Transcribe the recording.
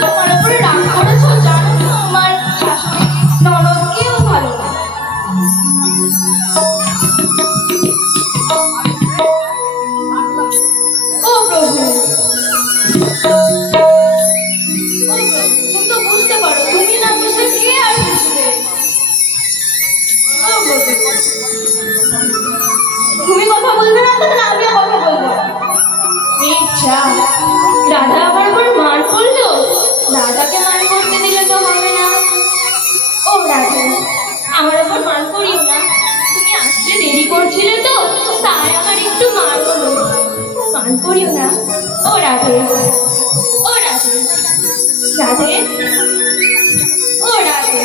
তোমার উপরে রাগ করেছো, জানো তো আমার শাশুড়ি ননদকেও ভালো না। ও প্রভু, তুমি তো বুঝতে পারো, তুমি না বুঝলে কে আর বুঝবে। ও প্রভু, তুমি কথা বলবে না তো তাহলে আমিও কথা বলবো না। এই যা, রাধা আবার আমার মার করলো। রাধাকে মান করতে দিলে তো হবে না। ও রাধা, আমার আবার মান করিও না। তুমি আসতে দেরি করছিলে তো, তাই আমার একটু মান হলো। মান করিও না। ও রাধে, ও রাধে, রাধে, ও রাধে।